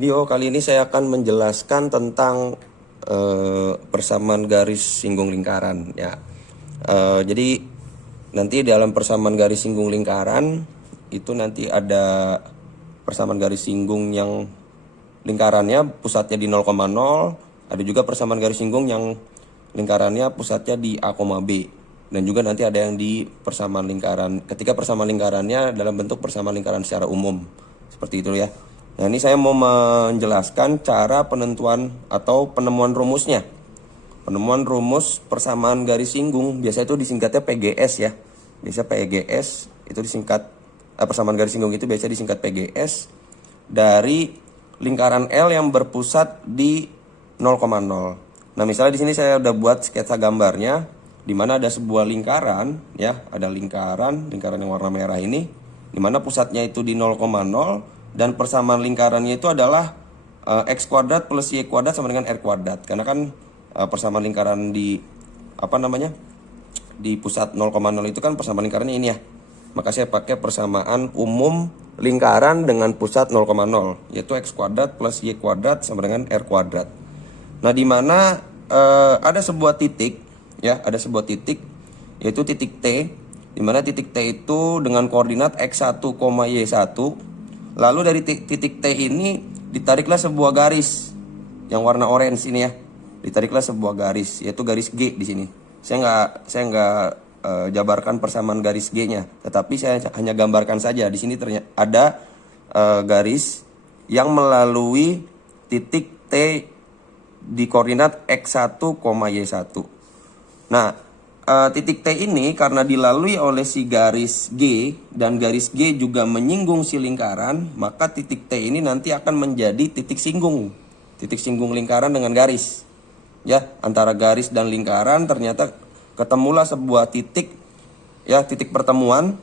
Video kali ini saya akan menjelaskan tentang persamaan garis singgung lingkaran ya. Jadi nanti dalam persamaan garis singgung lingkaran itu nanti ada persamaan garis singgung yang lingkarannya pusatnya di 0,0, ada juga persamaan garis singgung yang lingkarannya pusatnya di A, B. Dan juga nanti ada yang di persamaan lingkaran ketika persamaan lingkarannya dalam bentuk persamaan lingkaran secara umum. Seperti itu ya. Nah, ini saya mau menjelaskan cara penentuan atau penemuan rumusnya. Penemuan rumus persamaan garis singgung, biasanya itu disingkatnya PGS ya. Biasa PGS itu disingkat, persamaan garis singgung itu biasa disingkat PGS dari lingkaran L yang berpusat di 0,0. Nah, misalnya di sini saya udah buat sketsa gambarnya, di mana ada sebuah lingkaran ya, ada lingkaran yang warna merah ini, di mana pusatnya itu di 0,0 dan persamaan lingkarannya itu adalah x kuadrat plus y kuadrat sama dengan r kuadrat. Karena kan persamaan lingkaran di di pusat 0,0 itu kan persamaan lingkarannya ini ya. Maka saya pakai persamaan umum lingkaran dengan pusat 0,0, yaitu x kuadrat plus y kuadrat sama dengan r kuadrat. Nah, di mana ada sebuah titik ya, ada sebuah titik yaitu titik T, di mana titik T itu dengan koordinat x1, y1. Lalu dari titik T ini ditariklah sebuah garis yang warna orange ini ya. Ditariklah sebuah garis, yaitu garis G di sini. Saya nggak jabarkan persamaan garis G-nya, tetapi saya hanya gambarkan saja. Di sini ternyata ada garis yang melalui titik T di koordinat x1, y1. Nah, titik T ini karena dilalui oleh si garis G dan garis G juga menyinggung si lingkaran, maka titik T ini nanti akan menjadi titik singgung lingkaran dengan garis ya. Antara garis dan lingkaran ternyata ketemulah sebuah titik ya, titik pertemuan,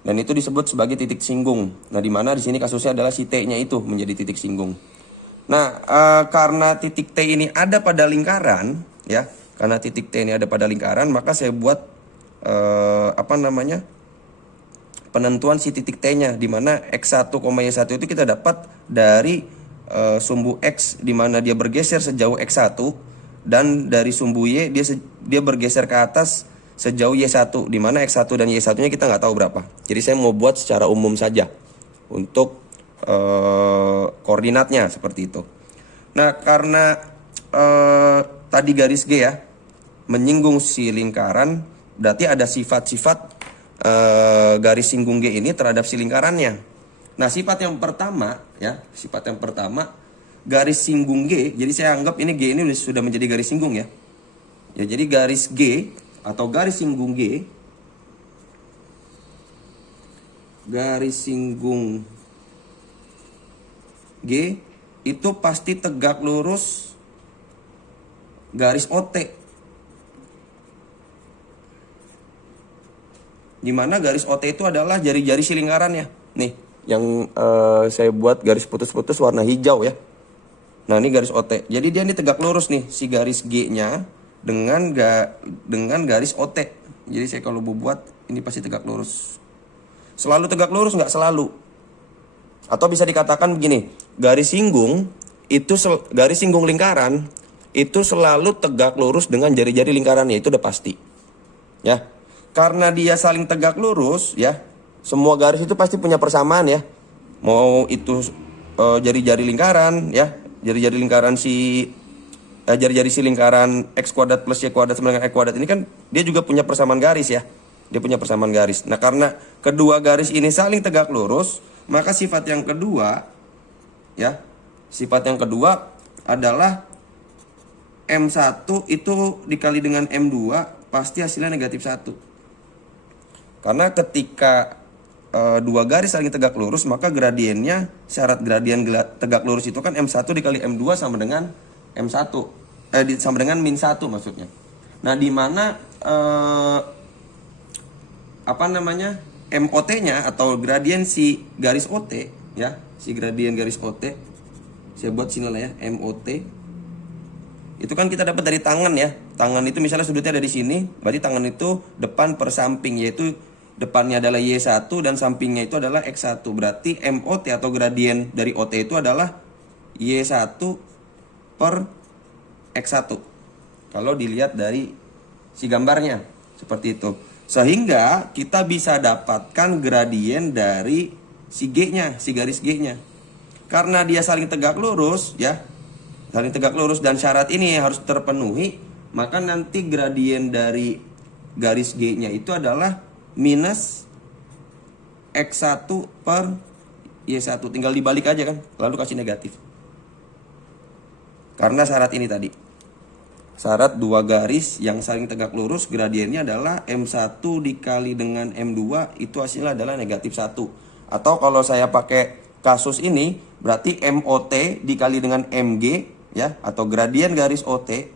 dan itu disebut sebagai titik singgung. Nah, di mana di sini kasusnya adalah si T-nya itu menjadi titik singgung. Nah, karena titik T ini ada pada lingkaran ya, karena titik T ini ada pada lingkaran, maka saya buat penentuan si titik T-nya, di mana x1, y1 itu kita dapat dari sumbu x di mana dia bergeser sejauh x1, dan dari sumbu y dia bergeser ke atas sejauh y1, di mana x1 dan y1-nya kita nggak tahu berapa. Jadi saya mau buat secara umum saja untuk koordinatnya seperti itu. Nah, karena tadi garis G ya menyinggung si lingkaran, berarti ada sifat-sifat garis singgung G ini terhadap si lingkarannya. Nah, sifat yang pertama ya, garis singgung G. Jadi saya anggap ini G ini sudah menjadi garis singgung ya. Ya, jadi garis G atau garis singgung G, itu pasti tegak lurus garis OT. Di mana garis OT itu adalah jari-jari si lingkarannya. Nih, yang saya buat garis putus-putus warna hijau ya. Nah, ini garis OT. Jadi dia ini tegak lurus nih, si garis G-nya dengan garis OT. Jadi saya kalau buat ini pasti tegak lurus. Selalu tegak lurus nggak selalu. Atau bisa dikatakan begini, garis singgung lingkaran itu selalu tegak lurus dengan jari-jari lingkarannya, itu udah pasti. Ya. Karena dia saling tegak lurus ya, semua garis itu pasti punya persamaan ya. Mau itu jari-jari lingkaran ya, jari-jari si lingkaran x kuadrat plus y kuadrat sama dengan e kuadrat ini kan dia juga punya persamaan garis ya. Dia punya persamaan garis. Nah, karena kedua garis ini saling tegak lurus, maka sifat yang kedua adalah M1 itu dikali dengan M2 pasti hasilnya negatif 1. Karena ketika dua garis saling tegak lurus, maka gradiennya, syarat gradien tegak lurus itu kan M1 dikali M2 sama dengan M1. Sama dengan min 1 maksudnya. Nah, di mana MOT-nya atau gradien si garis OT ya, si gradien garis OT. Saya buat sini lah ya, MOT. Itu kan kita dapat dari tangan ya. Tangan itu misalnya sudutnya ada di sini, berarti tangan itu depan per samping, yaitu depannya adalah Y1 dan sampingnya itu adalah X1. Berarti MOT atau gradien dari OT itu adalah Y1 per X1. Kalau dilihat dari si gambarnya seperti itu. Sehingga kita bisa dapatkan gradien dari si G-nya, si garis G-nya. Karena dia saling tegak lurus ya. Saling tegak lurus dan syarat ini harus terpenuhi, maka nanti gradien dari garis G-nya itu adalah minus X1 per Y1. Tinggal dibalik aja kan, lalu kasih negatif. Karena syarat ini tadi. Syarat dua garis yang saling tegak lurus, gradiennya adalah M1 dikali dengan M2, itu hasilnya adalah negatif 1. Atau kalau saya pakai kasus ini, berarti MOT dikali dengan MG, ya, atau gradien garis OT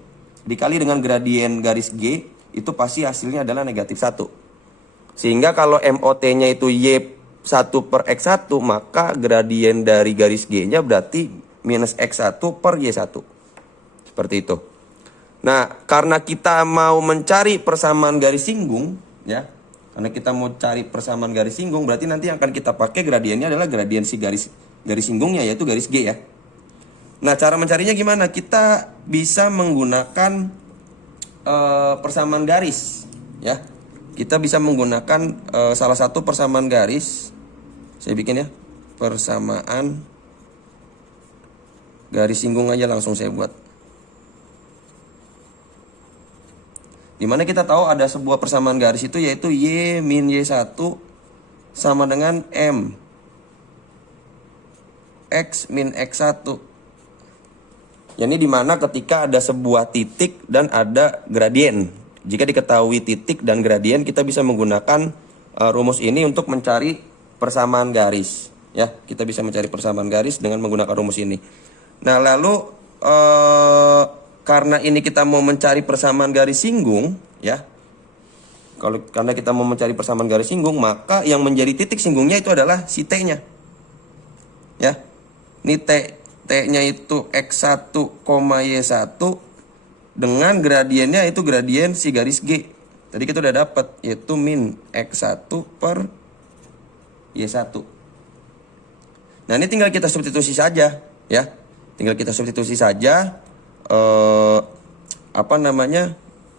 dikali dengan gradien garis G, itu pasti hasilnya adalah negatif 1. Sehingga kalau MOT-nya itu Y1 per X1, maka gradien dari garis G-nya berarti minus X1 per Y1. Seperti itu. Nah, karena kita mau mencari persamaan garis singgung, ya, karena kita mau cari persamaan garis singgung, berarti nanti yang akan kita pakai gradiennya adalah gradien si garis singgungnya, yaitu garis G ya. Nah, cara mencarinya gimana? Kita bisa menggunakan persamaan garis, ya. Kita bisa menggunakan salah satu persamaan garis. Saya bikin ya, persamaan garis singgung aja langsung saya buat. Dimana kita tahu ada sebuah persamaan garis itu, yaitu Y min Y1 sama dengan M X min X1. Ya, ini dimana ketika ada sebuah titik dan ada gradien. Jika diketahui titik dan gradien, kita bisa menggunakan rumus ini untuk mencari persamaan garis. Ya, kita bisa mencari persamaan garis dengan menggunakan rumus ini. Nah, lalu karena ini kita mau mencari persamaan garis singgung, ya. Karena kita mau mencari persamaan garis singgung, maka yang menjadi titik singgungnya itu adalah si T-nya. Ya. Ini T-nya itu X1, Y1 dengan gradiennya itu gradien si garis G. Tadi kita udah dapat, yaitu min X1 per Y1. Nah, ini tinggal kita substitusi saja, ya. Tinggal kita substitusi saja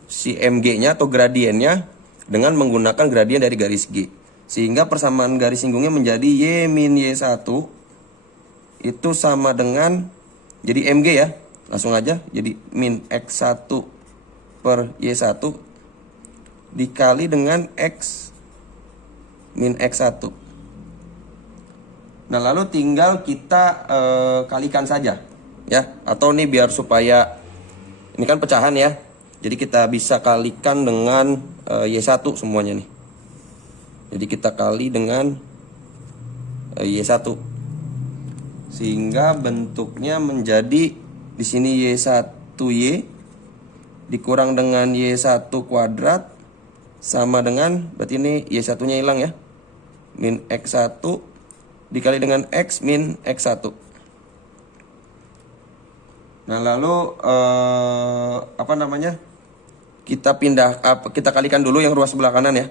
si MG-nya atau gradiennya dengan menggunakan gradien dari garis G. Sehingga persamaan garis singgungnya menjadi Y min Y1 itu sama dengan, jadi MG ya, langsung aja, jadi min X1 per Y1 dikali dengan X min X1. Nah, lalu tinggal kita kalikan saja, ya. Atau nih biar supaya, ini kan pecahan ya, jadi kita bisa kalikan dengan Y1 semuanya nih. Jadi kita kali dengan Y1. Sehingga bentuknya menjadi di sini Y1Y dikurang dengan Y1 kuadrat sama dengan, berarti ini Y1-nya hilang ya. Min X1 dikali dengan X min X1. Nah, lalu kita kalikan dulu yang ruas sebelah kanan ya.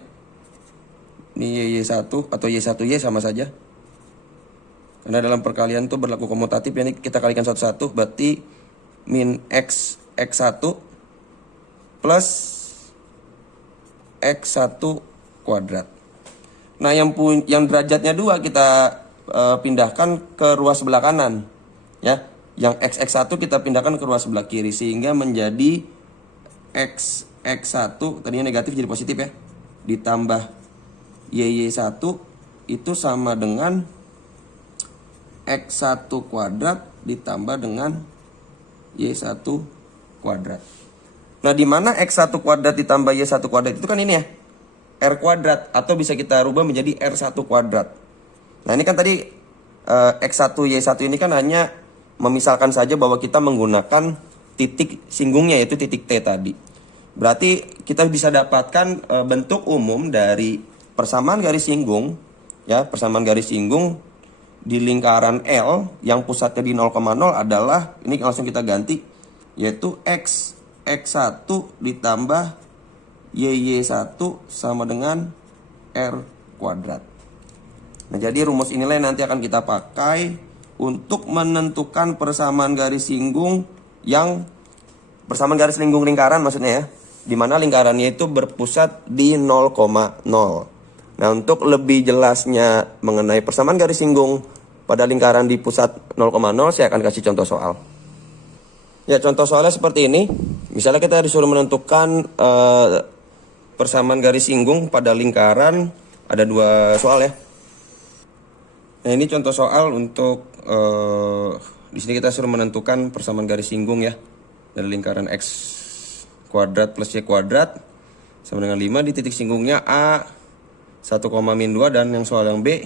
Ini Y1 atau Y1Y sama saja. Karena dalam perkalian itu berlaku komutatif, ya, ini kita kalikan satu-satu, berarti min X1 plus X1 kuadrat. Nah, yang derajatnya 2 kita pindahkan ke ruas sebelah kanan, ya. Yang X1 kita pindahkan ke ruas sebelah kiri, sehingga menjadi X1 tadinya negatif jadi positif ya, ditambah Y1 itu sama dengan X1 kuadrat ditambah dengan Y1 kuadrat. Nah, di mana X1 kuadrat ditambah Y1 kuadrat itu kan ini ya, R kuadrat, atau bisa kita rubah menjadi R1 kuadrat. Nah, ini kan tadi X1 Y1 ini kan hanya memisalkan saja bahwa kita menggunakan titik singgungnya, yaitu titik T tadi. Berarti kita bisa dapatkan bentuk umum dari persamaan garis singgung, ya, persamaan garis singgung di lingkaran L yang pusatnya di 0,0 adalah, ini langsung kita ganti, yaitu X1 ditambah Y1 sama dengan R kuadrat. Nah, jadi rumus inilah yang nanti akan kita pakai untuk menentukan persamaan garis singgung persamaan garis singgung lingkaran maksudnya ya, di mana lingkarannya itu berpusat di 0,0. Nah, untuk lebih jelasnya mengenai persamaan garis singgung pada lingkaran di pusat 0,0, saya akan kasih contoh soal. Ya, contoh soalnya seperti ini. Misalnya kita disuruh menentukan persamaan garis singgung pada lingkaran, ada 2 soal ya. Nah, ini contoh soal untuk di sini kita suruh menentukan persamaan garis singgung ya dari lingkaran x kuadrat plus y kuadrat sama dengan 5 di titik singgungnya A 1, min 2, dan yang soal yang B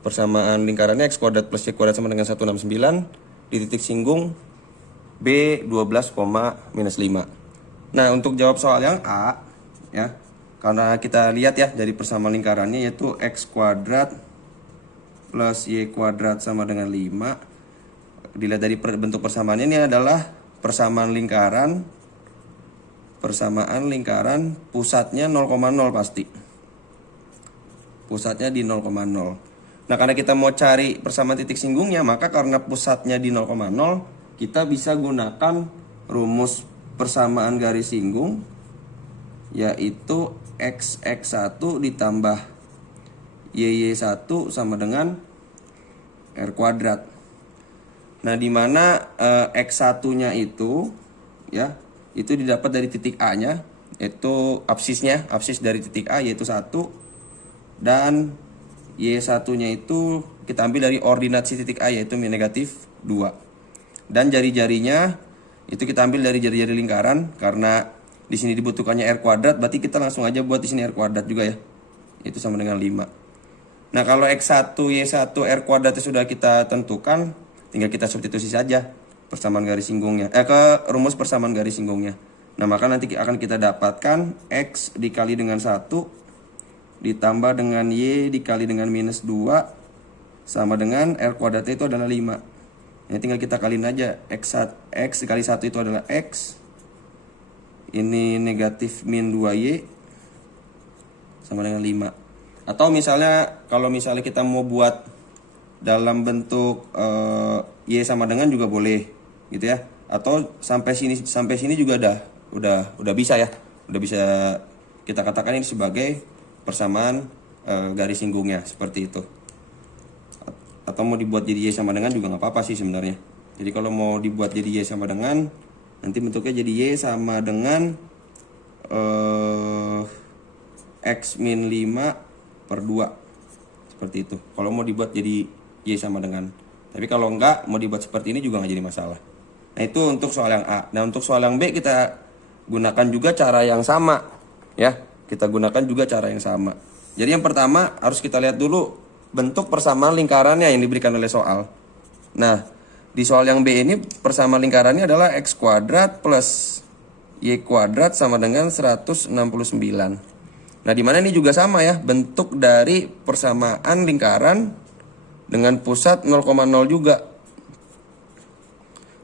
persamaan lingkarannya x kuadrat plus y kuadrat sama dengan 169 di titik singgung B 12, minus 5. Nah, untuk jawab soal yang A ya, karena kita lihat ya dari persamaan lingkarannya yaitu x kuadrat plus y kuadrat sama dengan 5. Dilihat dari bentuk persamaannya, ini adalah persamaan lingkaran pusatnya 0,0 pasti. Pusatnya di 0,0. Nah, karena kita mau cari persamaan titik singgungnya, maka karena pusatnya di 0,0, kita bisa gunakan rumus persamaan garis singgung, yaitu x1 ditambah y1 sama dengan r kuadrat. Nah, di mana x1-nya itu ya, itu didapat dari titik A-nya, yaitu absis dari titik A yaitu 1, dan y1-nya itu kita ambil dari ordinat si titik A yaitu negatif 2. Dan jari-jarinya itu kita ambil dari jari-jari lingkaran, karena di sini dibutuhkannya r kuadrat, berarti kita langsung aja buat di sini r kuadrat juga ya. Itu sama dengan 5. Nah, kalau x1, y1, r kuadratnya sudah kita tentukan, tinggal kita substitusi saja persamaan garis singgungnya ke rumus persamaan garis singgungnya. Nah, maka nanti akan kita dapatkan x dikali dengan 1 ditambah dengan y dikali dengan minus 2 sama dengan r kuadratnya itu adalah 5. Ini tinggal kita kaliin aja, x dikali 1 itu adalah x, ini negatif min 2y sama dengan 5. Atau misalnya kalau misalnya kita mau buat dalam bentuk y sama dengan juga boleh gitu ya. Atau sampai sini juga udah bisa ya. Udah bisa kita katakan ini sebagai persamaan garis singgungnya seperti itu. Atau mau dibuat jadi y sama dengan juga nggak apa-apa sih sebenarnya. Jadi kalau mau dibuat jadi y sama dengan, nanti bentuknya jadi y sama dengan x min 5 per 2 seperti itu. Kalau mau dibuat jadi y sama dengan. Tapi kalau enggak mau dibuat seperti ini juga nggak jadi masalah. Nah, itu untuk soal yang A. Nah, untuk soal yang B kita gunakan juga cara yang sama ya. Kita gunakan juga cara yang sama. Jadi yang pertama harus kita lihat dulu bentuk persamaan lingkarannya yang diberikan oleh soal. Nah, di soal yang B ini persamaan lingkarannya adalah x kuadrat plus y kuadrat sama dengan 169. Nah, di mana ini juga sama ya, bentuk dari persamaan lingkaran dengan pusat 0,0 juga.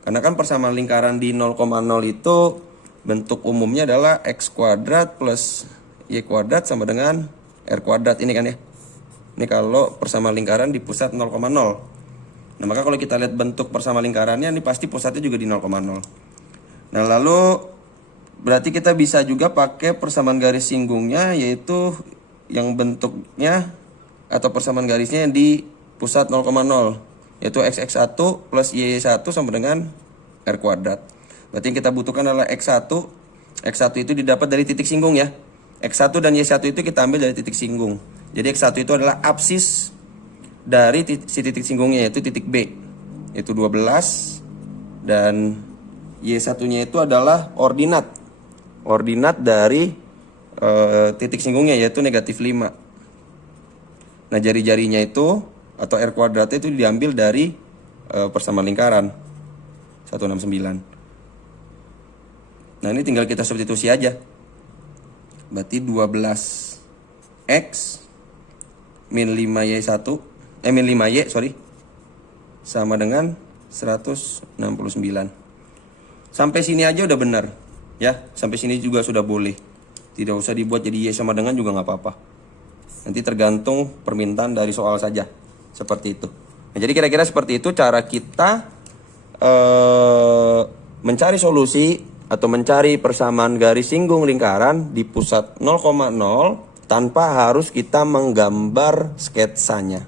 Karena kan persamaan lingkaran di 0,0 itu bentuk umumnya adalah x kuadrat plus y kuadrat sama dengan r kuadrat ini kan ya. Ini kalau persamaan lingkaran di pusat 0,0. Nah, maka kalau kita lihat bentuk persamaan lingkarannya, ini pasti pusatnya juga di 0,0. Nah, lalu berarti kita bisa juga pakai persamaan garis singgungnya, yaitu yang bentuknya atau persamaan garisnya di pusat 0,0, yaitu x1 plus y1 sama dengan r kuadrat. Berarti yang kita butuhkan adalah x1. X1 itu didapat dari titik singgung ya. X1 dan y1 itu kita ambil dari titik singgung. Jadi x1 itu adalah absis dari si titik singgungnya, yaitu titik B, yaitu 12, dan y1-nya itu adalah ordinat dari titik singgungnya, yaitu negatif 5. Nah, jari-jarinya itu atau r kuadratnya itu diambil dari persamaan lingkaran 169. Nah, ini tinggal kita substitusi aja. Berarti 12x min 5y1 min 5y sama dengan 169. Sampai sini aja udah benar ya, sampai sini juga sudah boleh, tidak usah dibuat jadi y sama dengan juga nggak apa-apa, nanti tergantung permintaan dari soal saja seperti itu. Nah, jadi kira-kira seperti itu cara kita mencari solusi atau mencari persamaan garis singgung lingkaran di pusat 0,0 tanpa harus kita menggambar sketsanya.